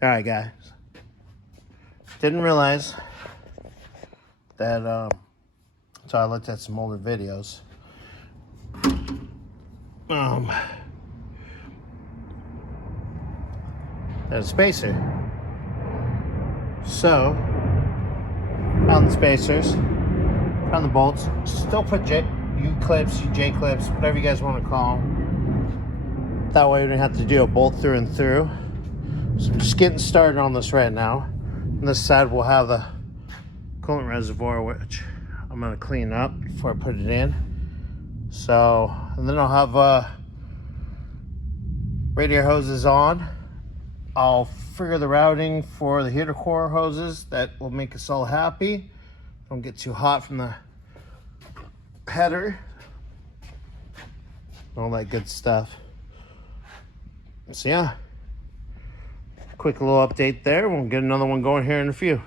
Alright guys, didn't realize that, so I looked at some older videos. There's a spacer. So, found the spacers, found the bolts, still put U-clips, J-clips, whatever you guys want to call them. That way we don't have to do a bolt through and through. So I'm just getting started on this right now. On this side we'll have the coolant reservoir, which I'm going to clean up before I put it in. So, and then I'll have radiator hoses on. I'll figure the routing for the heater core hoses that will make us all happy. Don't get too hot from the header. All that good stuff. So yeah. Quick little update there. We'll get another one going here in a few.